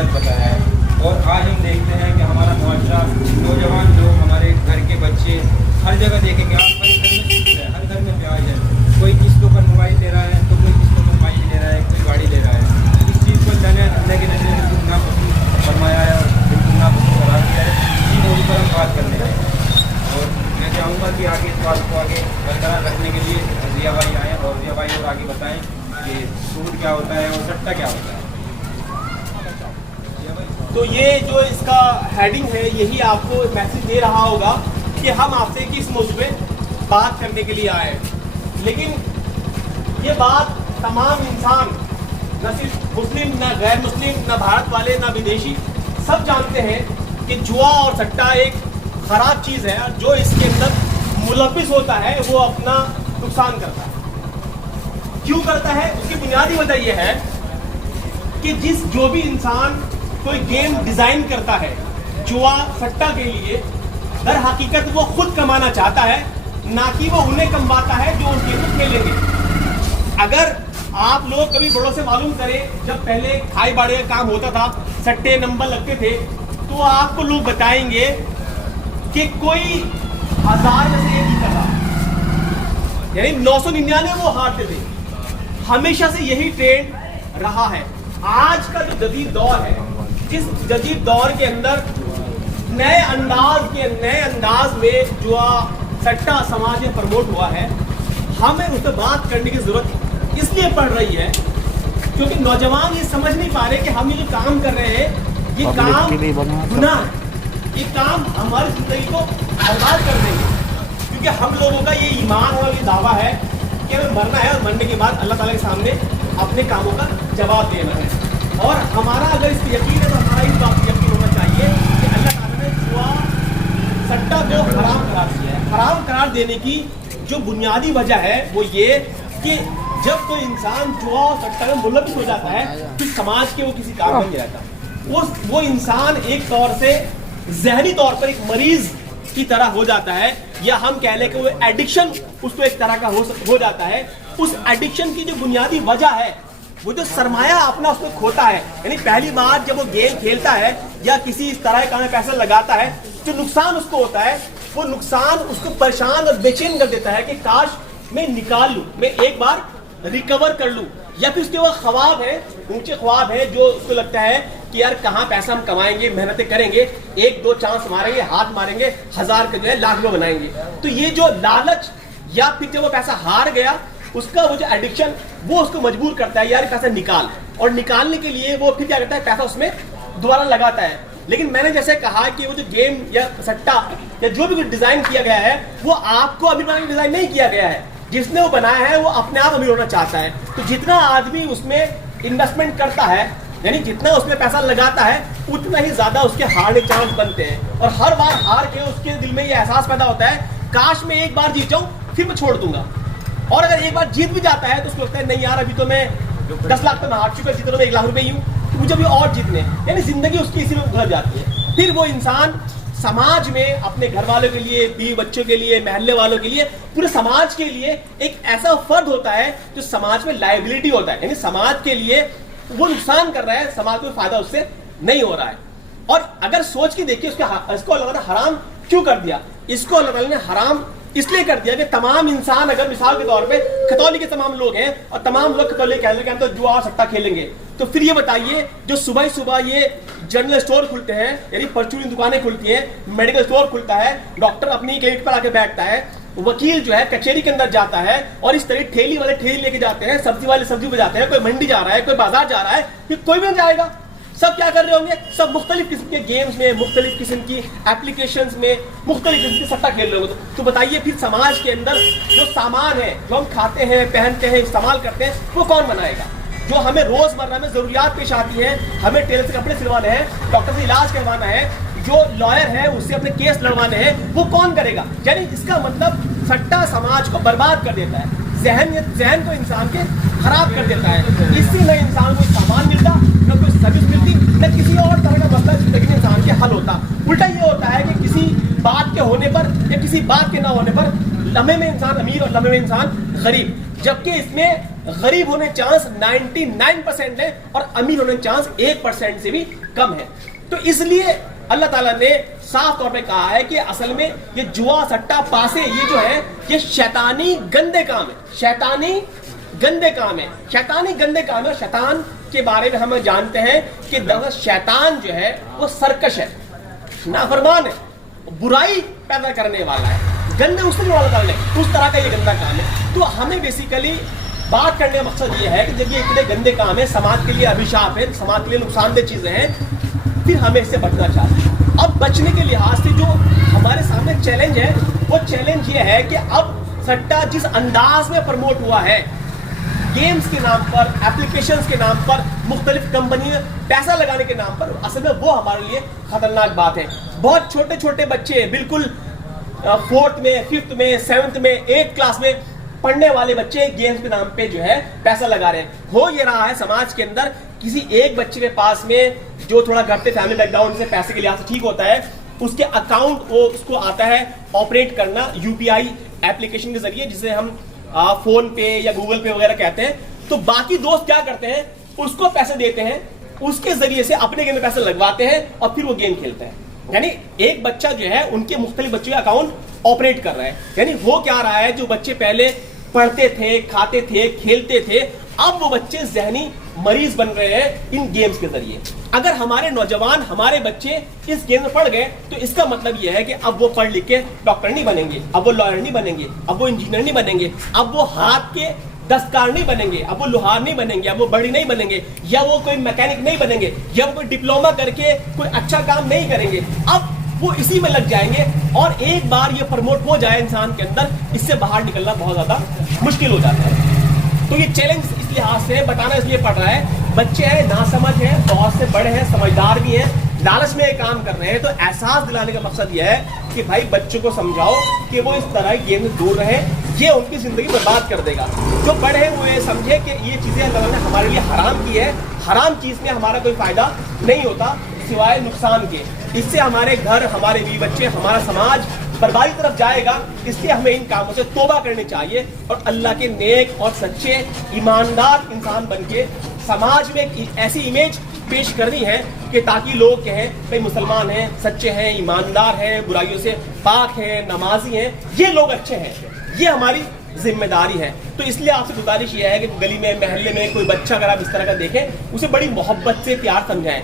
غلط بتایا ہے. اور آج ہم دیکھتے ہیں کہ ہمارا معاشرہ, نوجوان لوگ, ہمارے گھر کے بچے ہر جگہ دیکھیں گے آپ, ہر گھر میں سود ہے, ہر گھر میں بیاج ہے. کوئی قسطوں پر موبائل لے رہا ہے تو کوئی قسطوں پر بائک لے رہا ہے, کوئی گاڑی لے رہا ہے. اس چیز کو اللہ کے نبی نے بالکل ناپسند فرمایا ہے اور بالکل ناپسند قرار دیا ہے. اسی موضوع پر ہم بات کرنے آئے ہیں اور میں چاہوں گا کہ آگے اس بات کو آگے برقرار رکھنے کے لیے ضیاء بھائی آئیں اور ضیاء بھائی اور آگے بتائیں کہ سود کیا ہوتا ہے اور سٹہ کیا ہوتا ہے. تو یہ جو اس کا ہیڈنگ ہے یہی آپ کو میسج دے رہا ہوگا کہ ہم آپ سے کس موضوع پہ بات کرنے کے لیے آئے ہیں. لیکن یہ بات تمام انسان, نہ صرف مسلم, نہ غیر مسلم, نہ بھارت والے, نہ ودیشی, سب جانتے ہیں کہ جوا اور سٹہ ایک خراب چیز ہے. جو اس کے اندر ملوث ہوتا ہے وہ اپنا نقصان کرتا ہے. کیوں کرتا ہے؟ اس کی بنیادی وجہ یہ ہے کہ جو بھی انسان کوئی گیم ڈیزائن کرتا ہے جوا سٹہ کے لیے, در حقیقت وہ خود کمانا چاہتا ہے, نہ کہ وہ انہیں کمواتا ہے جو ان گیم کو کھیلیں گے. اگر آپ لوگ کبھی بڑوں سے معلوم کریں, جب پہلے کھائی باڑے کا کام ہوتا تھا, سٹے نمبر لگتے تھے, تو آپ کو لوگ بتائیں گے کہ کوئی 1000 میں سے 1 جیتا تھا, یعنی 999 وہ ہارتے تھے. ہمیشہ سے یہی ٹرینڈ رہا ہے. آج کا جو جدید دور ہے, جس جدید دور کے اندر نئے انداز میں جوا سٹہ سماج میں پروموٹ ہوا ہے, ہمیں اس پہ بات کرنے کی ضرورت اس لیے پڑ رہی ہے کیونکہ نوجوان یہ سمجھ نہیں پا رہے کہ ہم یہ جو کام کر رہے ہیں یہ کام گناہ ہے, یہ کام ہماری زندگی کو برباد کر دیں گے. کیونکہ ہم لوگوں کا یہ ایمان اور یہ دعویٰ ہے کہ ہمیں مرنا ہے اور مرنے کے بعد اللہ تعالیٰ کے سامنے اپنے کاموں کا جواب دینا ہے. اور ہمارا اگر اس پہ یقین ہے تو ہمارا اس بات پہ یقین ہونا چاہیے کہ اللہ تعالیٰ نے جوا سٹہ کو حرام قرار دیا ہے. حرام قرار دینے کی جو بنیادی وجہ ہے وہ یہ کہ جب کوئی انسان جوا اور سٹہ میں ملوث ہو جاتا ہے تو سماج کے وہ کسی کام میں نہیں رہتا. وہ انسان ایک طور سے ذہنی طور پر ایک مریض کی طرح ہو جاتا ہے, یا ہم کہہ لیں کہ وہ ایڈکشن اس کو ایک طرح کا ہو جاتا ہے. اس ایڈکشن کی جو بنیادی وجہ ہے وہ جو سرمایہ اپنا اس میں کھوتا ہے, یعنی پہلی بار جب وہ گیم کھیلتا ہے یا کسی اس طرح کا پیسہ لگاتا ہے, جو نقصان اس کو ہوتا ہے وہ نقصان اس کو پریشان اور بے چین کر دیتا ہے کہ کاش میں نکال لوں, میں ایک بار ریکور کر لوں. یا پھر اس کے وہ خواب ہیں, اونچے خواب ہیں, جو اس کو لگتا ہے کہ یار کہاں پیسہ ہم کمائیں گے, محنتیں کریں گے, 1-2 چانس ماریں گے, ہاتھ ماریں گے, 1000 کے جو ہے لاکھ میں بنائیں گے. تو یہ جو لالچ یا پھر جب وہ پیسہ ہار گیا اس کا وہ جو ایڈکشن وہ اس کو مجبور کرتا ہے یار پیسہ نکال, اور نکالنے کے لیے وہ پھر کیا کرتا ہے, پیسہ اس میں دوبارہ لگاتا ہے. لیکن میں نے جیسے کہا کہ وہ جو گیم یا سٹہ یا جو بھی ڈیزائن کیا گیا ہے وہ آپ کو امیر بنانے کا ڈیزائن نہیں کیا گیا ہے. جس نے وہ بنایا ہے وہ اپنے آپ امیر ہونا چاہتا ہے. تو جتنا آدمی اس میں انویسٹمنٹ کرتا ہے, یعنی جتنا اس میں پیسہ لگاتا ہے, اتنا ہی زیادہ اس کے ہارنے چانس بنتے ہیں. اور ہر بار ہار کے اس کے دل میں یہ احساس پیدا ہوتا ہے کاش میں ایک بار جیت جاؤں پھر میں چھوڑ دوں گا. اور اگر ایک بار جیت بھی جاتا ہے تو اس کو لگتا ہے نہیں یار ابھی تو میں 10 لاکھ تو میں ہار چکا, جیتے تو میں 1 لاکھ روپے ہی ہوں, مجھے بھی اور جیتنے. یعنی زندگی اس کی اسی میں گزر جاتی ہے. پھر وہ انسان سماج میں اپنے گھر والوں کے لیے, بیوی بچوں کے لیے, محلے والوں کے لیے, پورے سماج کے لیے ایک ایسا فرد ہوتا ہے جو سماج میں لائبلٹی ہوتا ہے, یعنی سماج کے لیے وہ نقصان کر رہا ہے, سماج کو فائدہ اس سے نہیں ہو رہا ہے. اور اگر سوچ کے دیکھیے اس کو اللہ تعالیٰ حرام کیوں کر دیا. اس کو اللہ تعالیٰ نے حرام اس لیے کر دیا کہ تمام انسان, اگر مثال کے طور پہ کتولی کے تمام لوگ ہیں اور تمام لوگ کتولی کہہ لیں کہ ہم تو جوا اور سٹہ کھیلیں گے, تو پھر یہ بتائیے جو صبح یہ جنرل اسٹور کھلتے ہیں, یعنی پرچون دکانیں کھلتی ہیں, میڈیکل اسٹور کھلتا ہے, ڈاکٹر اپنی کلینک پر آ کے بیٹھتا ہے, وکیل جو ہے کچہری کے اندر جاتا ہے, اور اس طرح ٹھیلی والے ٹھیلی لے کے جاتے ہیں, سبزی والے سبزی پہ جاتے ہیں, کوئی منڈی جا رہا ہے, کوئی بازار جا رہا ہے, پھر کوئی بھی نہیں جائے گا. سب کیا کر رہے ہوں گے, سب مختلف قسم کے گیمز میں, مختلف قسم کی ایپلیکیشنز میں, مختلف قسم کے سٹہ کھیل رہے ہوں گے. تو بتائیے پھر سماج کے اندر جو سامان ہے, جو ہم کھاتے ہیں, پہنتے ہیں, استعمال کرتے ہیں, وہ کون بنائے گا؟ جو ہمیں روزمرہ میں ضروریات پیش آتی ہیں, ہمیں ٹیلر سے کپڑے سلوانے ہیں, ڈاکٹر سے علاج کروانا ہے, جو لائر ہے اس سے اپنے کیس لڑوانے ہیں, وہ کون کرے گا؟ یعنی اس کا مطلب سٹہ سماج کو برباد کر دیتا ہے, ذہن کو انسان کے خراب کر دیتا ہے. اس سے نہ انسان کو سامان ملتا, نہ کوئی سروس ملتی, نہ کسی اور طرح کا مسئلہ زندگی میں انسان کے حل ہوتا. الٹا یہ ہوتا ہے کہ کسی بات کے ہونے پر یا کسی بات کے نہ ہونے پر لمحے میں انسان امیر اور لمحے میں انسان غریب. جبکہ اس میں غریب ہونے چانس 99% ہے اور امیر ہونے چانس 1% سے بھی کم ہے. تو اس لیے اللہ تعالیٰ نے صاف طور پہ کہا ہے کہ اصل میں یہ جوا سٹا پاسے یہ جو ہے یہ شیطانی گندے کام ہے. شیطانی گندے کام ہے. شیطانی گندے کام ہے. شیطان کے بارے میں ہم جانتے ہیں کہ دراصل شیطان جو ہے وہ سرکش ہے, نافرمان ہے, برائی پیدا کرنے والا ہے, گندے اس والا تعالیٰ نے اس طرح کا یہ گندا کام ہے. تو ہمیں بیسیکلی بات کرنے کا مقصد یہ ہے کہ جب یہ اتنے گندے کام ہے, سماج کے لیے ابھیشاپ ہے, سماج کے لیے نقصان دہ چیزیں ہیں, پھر ہمیں اس سے بچنا چاہیے. اب بچنے کے لحاظ سے جو ہمارے سامنے چیلنج ہے وہ چیلنج یہ ہے کہ اب سٹا جس انداز میں پروموٹ ہوا ہے, گیمز کے نام پر, ایپلیکیشنز کے نام پر, مختلف کمپنی میں پیسہ لگانے کے نام پر, اصل میں وہ ہمارے لیے خطرناک بات ہے. بہت چھوٹے چھوٹے بچے بالکل 4th میں, 5th میں, 7th میں, 8th کلاس میں پڑھنے والے بچے گیمز کے نام پہ جو ہے پیسہ لگا رہے ہیں. ہو یہ رہا ہے سماج کے اندر کسی ایک بچے کے پاس میں جو تھوڑا گھر سے فیملی بیک گراؤنڈ سے پیسے کے لحاظ سے ٹھیک ہوتا ہے, اس کے اکاؤنٹ اس کو آتا ہے آپریٹ کرنا UPI ایپلیکیشن کے ذریعے, جسے ہم فون پے یا گوگل پے وغیرہ کہتے ہیں. تو باقی دوست کیا کرتے ہیں, اس کو پیسے دیتے ہیں, اس کے ذریعے سے اپنے گیم میں پیسے لگواتے ہیں اور پھر وہ گیم کھیلتے ہیں. یعنی ایک بچہ جو ہے ان کے مختلف بچوں کے اکاؤنٹ آپریٹ کر رہا ہے. یعنی وہ کیا رہا ہے, جو بچے پہلے پڑھتے تھے, کھاتے تھے, کھیلتے تھے, اب وہ بچے ذہنی مریض بن رہے ہیں ان گیمز کے ذریعے. اگر ہمارے نوجوان, ہمارے بچے اس گیم میں پڑ گئے تو اس کا مطلب یہ ہے کہ اب وہ پڑھ لکھ کے ڈاکٹر نہیں بنیں گے, اب وہ لائر نہیں بنیں گے, اب وہ انجینئر نہیں بنیں گے, اب وہ ہاتھ کے دستکار نہیں بنیں گے, اب وہ لوہار نہیں بنیں گے, اب وہ بڑی نہیں بنیں گے, یا وہ کوئی میکینک نہیں بنیں گے, یا وہ کوئی ڈپلوما کر کے کوئی اچھا کام نہیں کریں گے. اب وہ اسی میں لگ جائیں گے اور ایک بار یہ پروموٹ ہو جائے انسان کے اندر, اس سے باہر نکلنا بہت زیادہ مشکل ہو جاتا ہے. تو یہ چیلنج اس لحاظ سے بتانا اس لیے پڑ رہا ہے, بچے ہیں, ناسمجھ ہیں, بہت سے بڑے ہیں, سمجھدار بھی ہیں, لالچ میں کام کر رہے ہیں. تو احساس دلانے کا مقصد یہ ہے کہ بھائی بچوں کو سمجھاؤ کہ وہ اس طرح گیم سے دور رہیں, یہ ان کی زندگی برباد کر دے گا. جو بڑے ہوئے سمجھے کہ یہ چیزیں اللہ نے ہمارے لیے حرام کی ہے, حرام چیز میں ہمارا کوئی فائدہ نہیں ہوتا سوائے نقصان کے. اس سے ہمارے گھر, ہمارے بیوی بچے, ہمارا سماج بربادی طرف جائے گا. اس لیے ہمیں ان کاموں سے توبہ کرنی چاہیے اور اللہ کے نیک اور سچے ایماندار انسان بن کے سماج میں ایک ایسی امیج پیش کرنی ہے کہ تاکہ لوگ کہیں بھائی مسلمان ہیں, سچے ہیں, ایماندار ہیں, برائیوں سے پاک ہیں, نمازی ہیں, یہ لوگ اچھے ہیں. یہ ہماری ذمہ داری ہے. تو اس لیے آپ سے گزارش یہ ہے کہ گلی میں, محلے میں کوئی بچہ اگر آپ اس طرح کا دیکھیں, اسے بڑی محبت سے پیار سمجھائیں,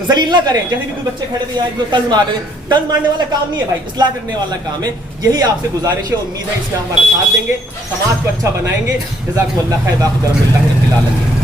ذلیل نہ کریں. جیسے بھی کوئی بچے کھڑے تھے یہاں طنز مار رہے تھے, طنز مارنے والا کام نہیں ہے بھائی, اصلاح کرنے والا کام ہے. یہی آپ سے گزارش ہے, امید ہے اس میں ہمارا ساتھ دیں گے, سماج کو اچھا بنائیں گے. جزاکم اللہ خیر, باقی رب اللہ رب العالمین.